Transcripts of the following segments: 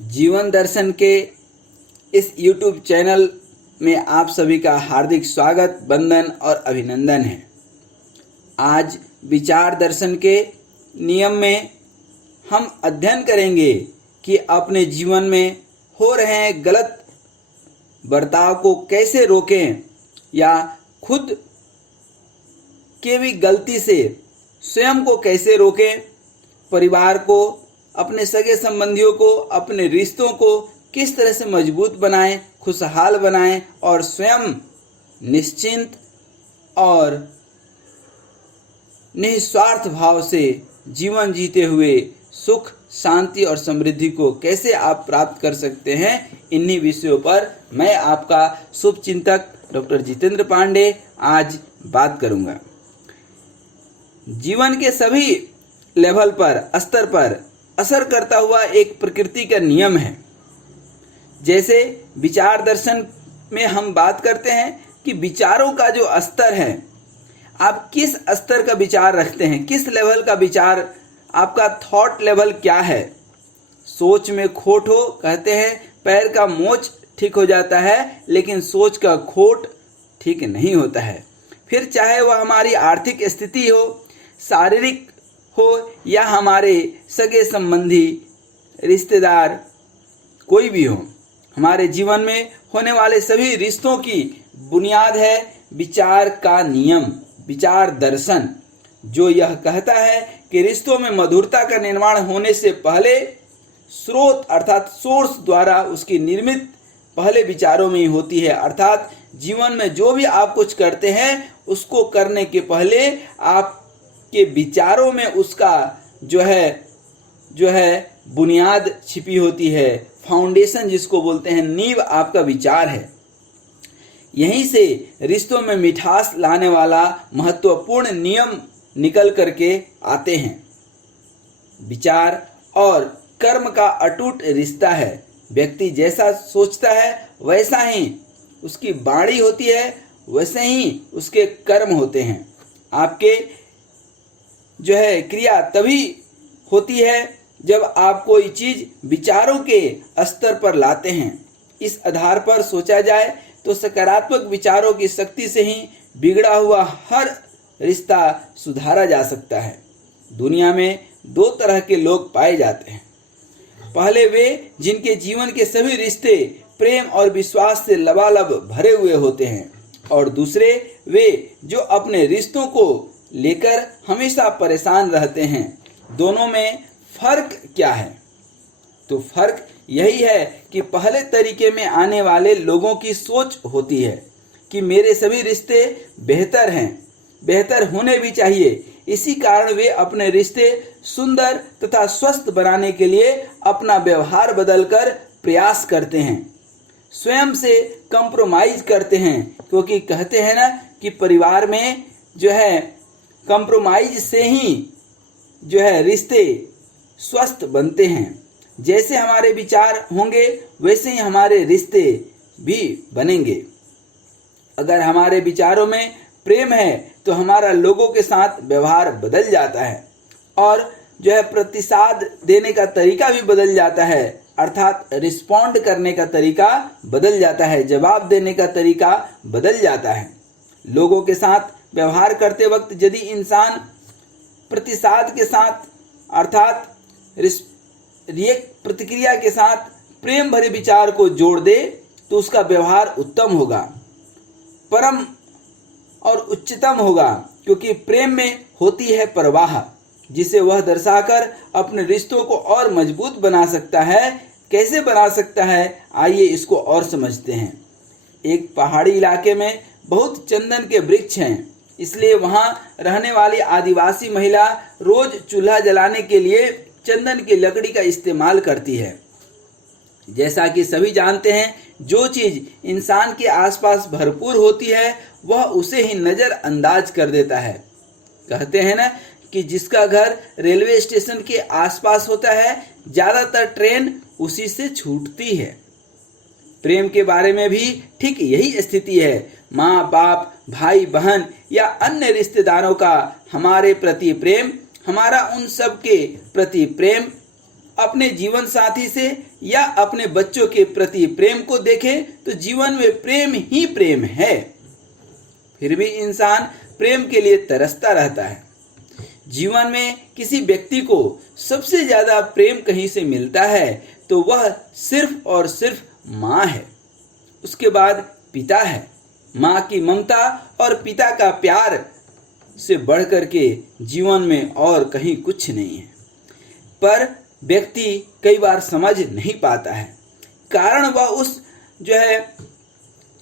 जीवन दर्शन के इस YouTube चैनल में आप सभी का हार्दिक स्वागत, वंदन और अभिनंदन है। आज विचार दर्शन के नियम में हम अध्ययन करेंगे कि अपने जीवन में हो रहे गलत बर्ताव को कैसे रोकें या खुद के भी गलती से स्वयं को कैसे रोकें, परिवार को, अपने सगे संबंधियों को, अपने रिश्तों को किस तरह से मजबूत बनाएं, खुशहाल बनाएं और स्वयं निश्चिंत और निस्वार्थ भाव से जीवन जीते हुए सुख, शांति और समृद्धि को कैसे आप प्राप्त कर सकते हैं। इन्हीं विषयों पर मैं आपका शुभ चिंतक डॉक्टर जितेंद्र पांडे आज बात करूंगा। जीवन के सभी लेवल पर, स्तर पर असर करता हुआ एक प्रकृति का नियम है। जैसे विचार दर्शन में हम बात करते हैं कि विचारों का जो स्तर है, आप किस स्तर का विचार रखते हैं, किस लेवल का विचार, आपका थॉट लेवल क्या है। सोच में खोट हो, कहते हैं पैर का मोच ठीक हो जाता है लेकिन सोच का खोट ठीक नहीं होता है। फिर चाहे वह हमारी आर्थिक स्थिति हो, शारीरिक हो या हमारे सगे संबंधी, रिश्तेदार, कोई भी हो, हमारे जीवन में होने वाले सभी रिश्तों की बुनियाद है विचार का नियम, विचार दर्शन, जो यह कहता है कि रिश्तों में मधुरता का निर्माण होने से पहले स्रोत अर्थात सोर्स द्वारा उसकी निर्मित पहले विचारों में ही होती है। अर्थात जीवन में जो भी आप कुछ करते हैं उसको करने के पहले आपके विचारों में उसका जो है बुनियाद छिपी होती है। फाउंडेशन जिसको बोलते हैं, नींव आपका विचार है। यहीं से रिश्तों में मिठास लाने वाला महत्वपूर्ण नियम निकल करके आते हैं। विचार और कर्म का अटूट रिश्ता है। व्यक्ति जैसा सोचता है वैसा ही उसकी वाणी होती है, वैसे ही उसके कर्म होते हैं। आपके क्रिया तभी होती है जब आप कोई चीज विचारों के स्तर पर लाते हैं। इस आधार पर सोचा जाए तो सकारात्मक विचारों की शक्ति से ही बिगड़ा हुआ हर रिश्ता सुधारा जा सकता है। दुनिया में दो तरह के लोग पाए जाते हैं। पहले वे जिनके जीवन के सभी रिश्ते प्रेम और विश्वास से लबालब भरे हुए होते हैं, और दूसरे वे जो अपने रिश्तों को लेकर हमेशा परेशान रहते हैं। दोनों में फर्क क्या है? तो फर्क यही है कि पहले तरीके में आने वाले लोगों की सोच होती है कि मेरे सभी रिश्ते बेहतर हैं, बेहतर होने भी चाहिए। इसी कारण वे अपने रिश्ते सुंदर तथा स्वस्थ बनाने के लिए अपना व्यवहार बदलकर प्रयास करते हैं, स्वयं से कंप्रोमाइज करते हैं, क्योंकि कहते हैं ना कि परिवार में कंप्रोमाइज से ही रिश्ते स्वस्थ बनते हैं। जैसे हमारे विचार होंगे वैसे ही हमारे रिश्ते भी बनेंगे। अगर हमारे विचारों में प्रेम है तो हमारा लोगों के साथ व्यवहार बदल जाता है और प्रतिसाद देने का तरीका भी बदल जाता है। अर्थात रिस्पॉन्ड करने का तरीका बदल जाता है, जवाब देने का तरीका बदल जाता है। लोगों के साथ व्यवहार करते वक्त यदि इंसान प्रतिसाद के साथ अर्थात प्रतिक्रिया के साथ प्रेम भरे विचार को जोड़ दे तो उसका व्यवहार उत्तम होगा, परम और उच्चतम होगा, क्योंकि प्रेम में होती है परवाह, जिसे वह दर्शाकर अपने रिश्तों को और मजबूत बना सकता है। कैसे बना सकता है, आइए इसको और समझते हैं। एक पहाड़ी इलाके में बहुत चंदन के वृक्ष हैं, इसलिए वहां रहने वाली आदिवासी महिला रोज चूल्हा जलाने के लिए चंदन की लकड़ी का इस्तेमाल करती है। जैसा कि सभी जानते हैं, जो चीज इंसान के आसपास भरपूर होती है वह उसे ही नजरअंदाज कर देता है। कहते हैं ना कि जिसका घर रेलवे स्टेशन के आसपास होता है, ज्यादातर ट्रेन उसी से छूटती है। प्रेम के बारे में भी ठीक यही स्थिति है। माँ बाप, भाई बहन या अन्य रिश्तेदारों का हमारे प्रति प्रेम, हमारा उन सब के प्रति प्रेम अपने जीवन साथी से या अपने बच्चों के प्रति प्रेम को देखें तो जीवन में प्रेम ही प्रेम है। फिर भी इंसान प्रेम के लिए तरसता रहता है। जीवन में किसी व्यक्ति को सबसे ज्यादा प्रेम कहीं से मिलता है तो वह सिर्फ और सिर्फ माँ है। उसके बाद पिता है। माँ की ममता और पिता का प्यार से बढ़कर के जीवन में और कहीं कुछ नहीं है। पर व्यक्ति कई बार समझ नहीं पाता है। कारण वह उस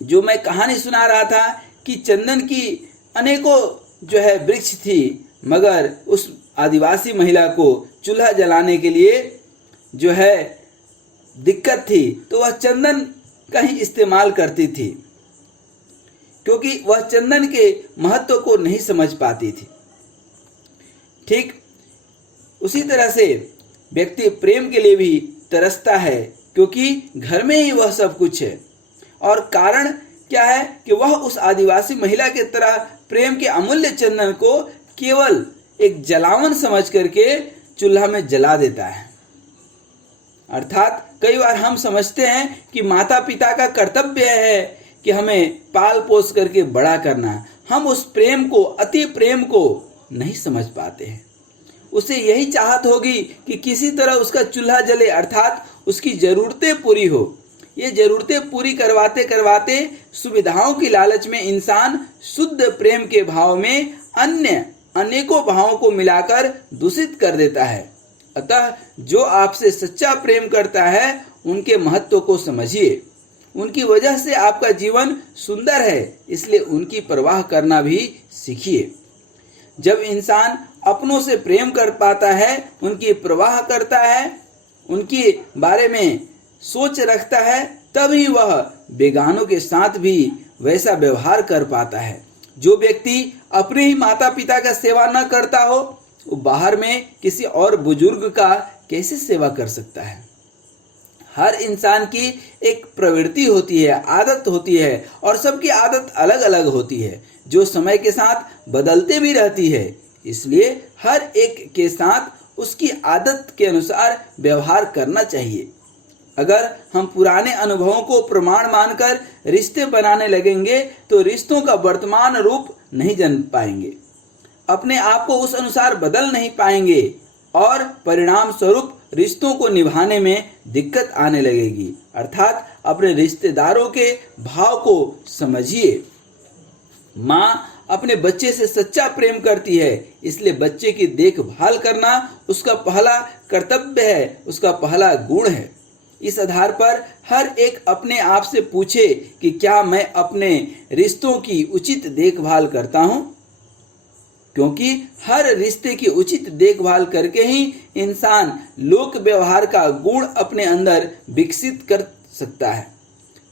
जो मैं कहानी सुना रहा था कि चंदन की अनेकों वृक्ष थी, मगर उस आदिवासी महिला को चूल्हा जलाने के लिए दिक्कत थी, तो वह चंदन का ही इस्तेमाल करती थी, क्योंकि वह चंदन के महत्व को नहीं समझ पाती थी। ठीक उसी तरह से व्यक्ति प्रेम के लिए भी तरसता है, क्योंकि घर में ही वह सब कुछ है। और कारण क्या है कि वह उस आदिवासी महिला के तरह प्रेम के अमूल्य चंदन को केवल एक जलावन समझ करके चूल्हा में जला देता है। अर्थात कई बार हम समझते हैं कि माता पिता का कर्तव्य है कि हमें पाल पोस करके बड़ा करना। हम उस प्रेम को, अति प्रेम को नहीं समझ पाते हैं। उसे यही चाहत होगी कि किसी तरह उसका चूल्हा जले, अर्थात उसकी जरूरतें पूरी हो। ये जरूरतें पूरी करवाते करवाते सुविधाओं की लालच में इंसान शुद्ध प्रेम के भाव में अन्य अनेकों भावों को मिलाकर दूषित कर देता है। अतः जो आपसे सच्चा प्रेम करता है उनके महत्व को समझिए। उनकी वजह से आपका जीवन सुंदर है, इसलिए उनकी परवाह करना भी सीखिए। जब इंसान अपनों से प्रेम कर पाता है, उनकी परवाह करता है, उनके बारे में सोच रखता है, तभी वह बेगानों के साथ भी वैसा व्यवहार कर पाता है। जो व्यक्ति अपने ही माता पिता का सेवा न करता हो, वो बाहर में किसी और बुजुर्ग का कैसे सेवा कर सकता है। हर इंसान की एक प्रवृत्ति होती है, आदत होती है, और सबकी आदत अलग अलग होती है, जो समय के साथ बदलते भी रहती है। इसलिए हर एक के साथ उसकी आदत के अनुसार व्यवहार करना चाहिए। अगर हम पुराने अनुभवों को प्रमाण मानकर रिश्ते बनाने लगेंगे तो रिश्तों का वर्तमान रूप नहीं जान पाएंगे, अपने आप को उस अनुसार बदल नहीं पाएंगे, और परिणाम स्वरूप रिश्तों को निभाने में दिक्कत आने लगेगी। अर्थात अपने रिश्तेदारों के भाव को समझिए। माँ अपने बच्चे से सच्चा प्रेम करती है, इसलिए बच्चे की देखभाल करना उसका पहला कर्तव्य है, उसका पहला गुण है। इस आधार पर हर एक अपने आप से पूछे कि क्या मैं अपने रिश्तों की उचित देखभाल करता हूँ, क्योंकि हर रिश्ते की उचित देखभाल करके ही इंसान लोक व्यवहार का गुण अपने अंदर विकसित कर सकता है।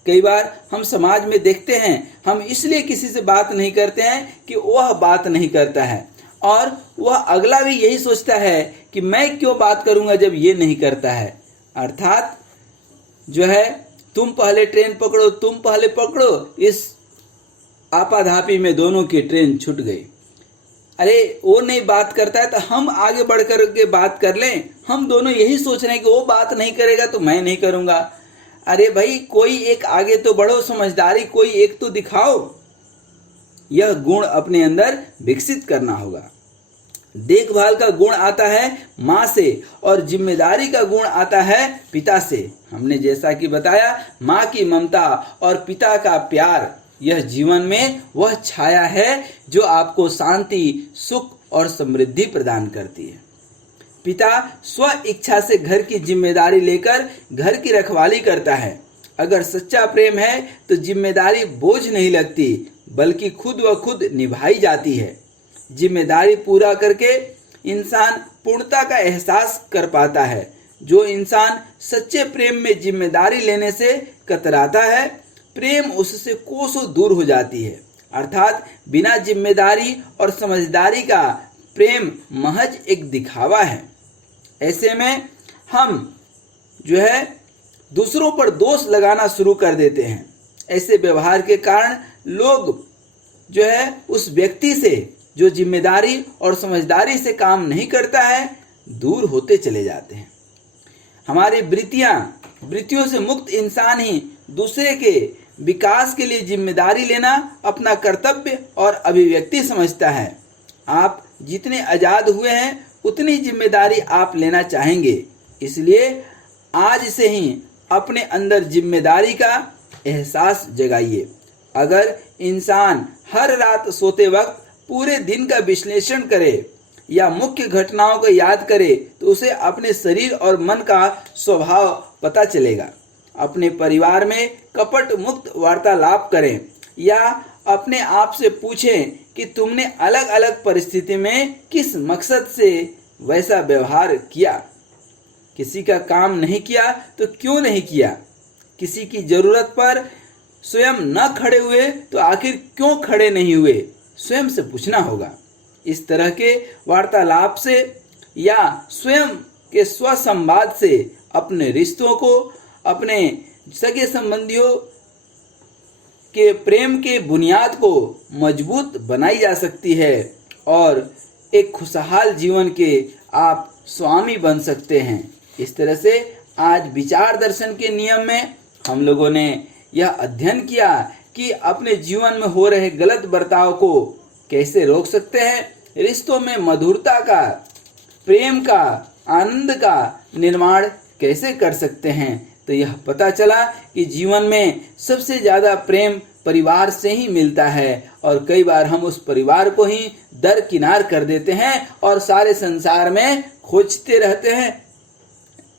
कई बार हम समाज में देखते हैं, हम इसलिए किसी से बात नहीं करते हैं कि वह बात नहीं करता है, और वह अगला भी यही सोचता है कि मैं क्यों बात करूंगा जब ये नहीं करता है। अर्थात तुम पहले ट्रेन पकड़ो, तुम पहले पकड़ो, इस आपाधापी में दोनों की ट्रेन छूट गई। अरे वो नहीं बात करता है तो हम आगे बढ़ कर के बात कर लें। हम दोनों यही सोच रहे हैं कि वो बात नहीं करेगा तो मैं नहीं करूंगा। अरे भाई, कोई एक आगे तो बढ़ो, समझदारी कोई एक तो दिखाओ। यह गुण अपने अंदर विकसित करना होगा। देखभाल का गुण आता है माँ से, और जिम्मेदारी का गुण आता है पिता से। हमने जैसा कि बताया, माँ की ममता और पिता का प्यार, यह जीवन में वह छाया है जो आपको शांति, सुख और समृद्धि प्रदान करती है। पिता स्व इच्छा से घर की जिम्मेदारी लेकर घर की रखवाली करता है। अगर सच्चा प्रेम है तो जिम्मेदारी बोझ नहीं लगती, बल्कि खुद व खुद निभाई जाती है। जिम्मेदारी पूरा करके इंसान पूर्णता का एहसास कर पाता है। जो इंसान सच्चे प्रेम में जिम्मेदारी लेने से कतराता है, प्रेम उससे कोसों दूर हो जाती है। अर्थात बिना जिम्मेदारी और समझदारी का प्रेम महज एक दिखावा है। ऐसे में हम दूसरों पर दोष लगाना शुरू कर देते हैं। ऐसे व्यवहार के कारण लोग उस व्यक्ति से जो जिम्मेदारी और समझदारी से काम नहीं करता है, दूर होते चले जाते हैं। हमारी वृत्तियों से मुक्त इंसान ही दूसरे के विकास के लिए जिम्मेदारी लेना अपना कर्तव्य और अभिव्यक्ति समझता है। आप जितने आज़ाद हुए हैं उतनी जिम्मेदारी आप लेना चाहेंगे, इसलिए आज से ही अपने अंदर जिम्मेदारी का एहसास जगाइए। अगर इंसान हर रात सोते वक्त पूरे दिन का विश्लेषण करे या मुख्य घटनाओं को याद करे तो उसे अपने शरीर और मन का स्वभाव पता चलेगा। अपने परिवार में कपट मुक्त वार्तालाप करें या अपने आप से पूछें कि तुमने अलग अलग परिस्थिति में किस मकसद से वैसा व्यवहार किया। किसी का काम नहीं किया तो क्यों नहीं किया? किसी की जरूरत पर स्वयं न खड़े हुए तो आखिर क्यों खड़े नहीं हुए? स्वयं से पूछना होगा। इस तरह के वार्तालाप से या स्वयं के स्वसंवाद से अपने रिश्तों को, अपने सगे संबंधियों के प्रेम के बुनियाद को मजबूत बनाई जा सकती है और एक खुशहाल जीवन के आप स्वामी बन सकते हैं। इस तरह से आज विचार दर्शन के नियम में हम लोगों ने यह अध्ययन किया कि अपने जीवन में हो रहे गलत बर्ताव को कैसे रोक सकते हैं, रिश्तों में मधुरता का, प्रेम का, आनंद का निर्माण कैसे कर सकते हैं। तो यह पता चला कि जीवन में सबसे ज़्यादा प्रेम परिवार से ही मिलता है और कई बार हम उस परिवार को ही दरकिनार कर देते हैं और सारे संसार में खोजते रहते हैं।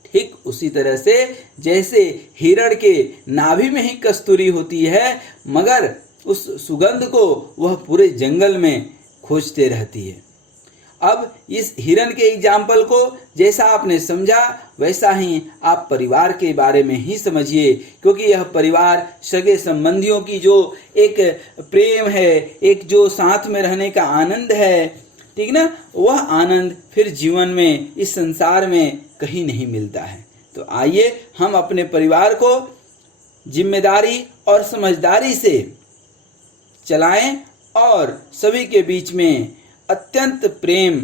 ठीक उसी तरह से जैसे हिरण के नाभि में ही कस्तूरी होती है, मगर उस सुगंध को वह पूरे जंगल में खोजते रहती है। अब इस हिरण के एग्जाम्पल को जैसा आपने समझा वैसा ही आप परिवार के बारे में ही समझिए, क्योंकि यह परिवार सगे संबंधियों की जो एक प्रेम है, एक जो साथ में रहने का आनंद है, ठीक ना, वह आनंद फिर जीवन में, इस संसार में कहीं नहीं मिलता है। तो आइए हम अपने परिवार को जिम्मेदारी और समझदारी से चलाएं और सभी के बीच में अत्यंत प्रेम,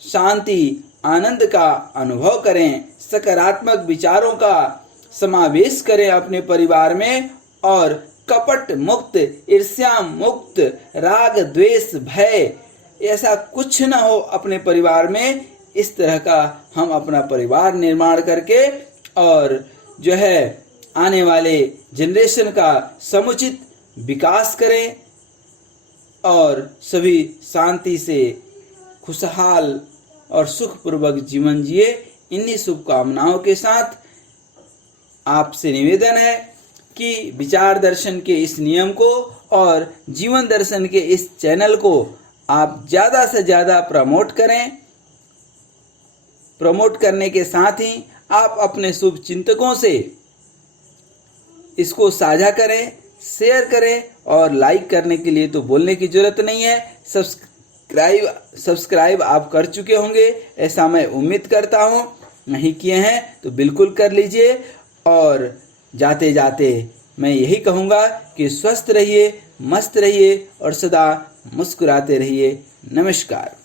शांति, आनंद का अनुभव करें। सकारात्मक विचारों का समावेश करें अपने परिवार में और कपट मुक्त, ईर्ष्या मुक्त, राग द्वेष भय ऐसा कुछ ना हो अपने परिवार में। इस तरह का हम अपना परिवार निर्माण करके और जो है आने वाले जनरेशन का समुचित विकास करें और सभी शांति से खुशहाल और सुखपूर्वक जीवन जिए। इन्हीं शुभकामनाओं के साथ आपसे निवेदन है कि विचार दर्शन के इस नियम को और जीवन दर्शन के इस चैनल को आप ज़्यादा से ज़्यादा प्रमोट करें। प्रमोट करने के साथ ही आप अपने शुभ चिंतकों से इसको साझा करें, शेयर करें और लाइक करने के लिए तो बोलने की जरूरत नहीं है। सब्सक्राइब आप कर चुके होंगे ऐसा मैं उम्मीद करता हूँ। नहीं किए हैं तो बिल्कुल कर लीजिए। और जाते जाते मैं यही कहूँगा कि स्वस्थ रहिए, मस्त रहिए और सदा मुस्कुराते रहिए। नमस्कार।